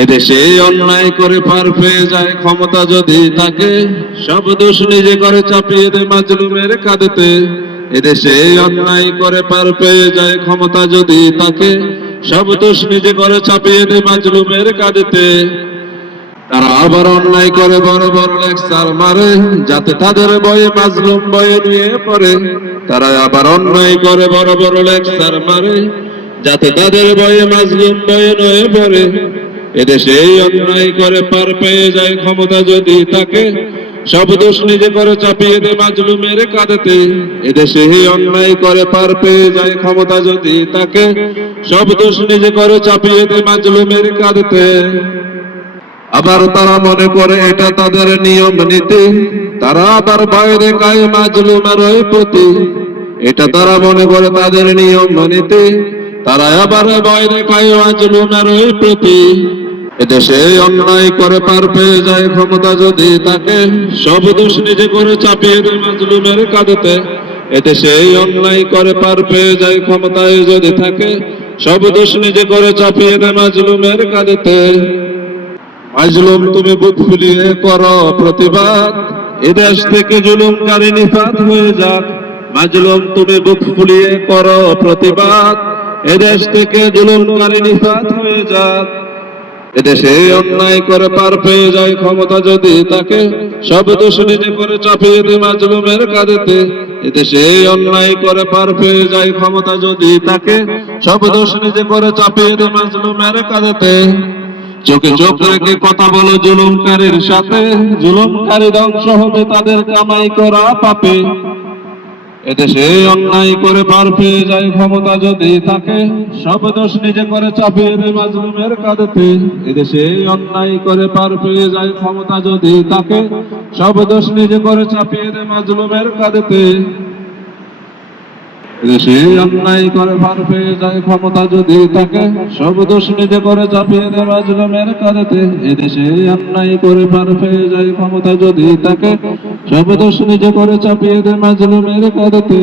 এদেশে অন্যায় করে পার পেয়ে যায় ক্ষমতা যদি তাকে, সব দোষ নিজে করে চাপিয়ে দেয় মাজলুমের কাঁধেতে। এদেশে অন্যায় করে পার পেয়ে যায় ক্ষমতা যদি তাকে, সব দোষ নিজে করে চাপিয়ে দেয় মাজলুমের কাঁধেতে। তারা আবার অন্যায় করে বড় বড় লেকচার মারে, যাতে তাদের ভয়ে মাজলুম ভয়ে নিয়ে পড়ে। তারা আবার অন্যায় করে বড় বড় লেকচার মারে, যাতে তাদের ভয়ে মাজলুম ভয়ে নিয়ে পড়ে। এদেশে অন্যায় করে পার পেয়ে যায় ক্ষমতা যদি তাকে, সব দোষ নিজে করে চাপিয়ে দেয় মাজলুমের কাঁধেতে। এদেশে অন্যায় করে পার পেয়ে যায় ক্ষমতা যদি তাকে, সব দোষ নিজে করে চাপিয়ে দেয় মাজলুমের কাঁধেতে। আবার তারা মনে করে এটা তাদের নিয়ম নীতি, তারা আবার বাইরে গায়ে মাজলুমের প্রতি। এটা তারা মনে করে তাদের নিয়ম নীতি, তারা আবার বাইরে গায়ে মাজলুমের প্রতি। এদেশে অন্যায় করে পার পেয়ে যায় ক্ষমতা যদি তাকে, সব দোষ নিজে করে চাপিয়ে দেয় মাজলুমের কাঁধেতে। এদেশে অন্যায় করে পার পেয়ে যায় ক্ষমতায় যদি থাকে, সব দোষ নিজে করে চাপিয়ে দেয় মাজলুমের কাঁধেতে। মাজলুম তুমি বুক ফুলিয়ে করো প্রতিবাদ, এদেশ থেকে জুলুমকারী নিপাত হয়ে যাক। মাজলুম তুমি বুক ফুলিয়ে করো প্রতিবাদ, এদেশ থেকে জুলুমকারী নিপাত হয়ে যাক। এদেশে অন্যায় করে পার পেয়ে যায় ক্ষমতা যদি তাকে, সব দোষ নিজে করে চাপিয়ে দেয় মাজলুমের কাঁধেতে। এদেশে অন্যায় করে পার পেয়ে যায় ক্ষমতা যদি তাকে, সব দোষ নিজে করে চাপিয়ে দেয় মাজলুমের কাঁধেতে। চোখে চোখ রেখে কথা বলো জুলুমকারীর সাথে, জুলুমকারী ধ্বংস হবে তাদের কামাই করা পাপে। এদেশে অন্যায় করে পার পেয়ে যায় ক্ষমতা যদি তাকে, সব দোষ নিজে করে চাপিয়ে দেয় মাজলুমের কাঁধেতে। এদেশে অন্যায় করে পার পেয়ে যায় ক্ষমতা যদি তাকে, সব দোষ নিজে করে চাপিয়ে দেয় মাজলুমের কাঁধেতে। এদেশে অন্যায় করে পার পেয়ে যায় ক্ষমতা যদি তাকে, সব দোষ নিজে করে চাপিয়ে দেয় মাজলুমের কাঁধেতে। এদেশে অন্যায় করে পার পেয়ে যায় ক্ষমতা যদি তাকে, সব দোষ নিজে করে চাপিয়ে দেয় মাজলুমের কাঁধেতে।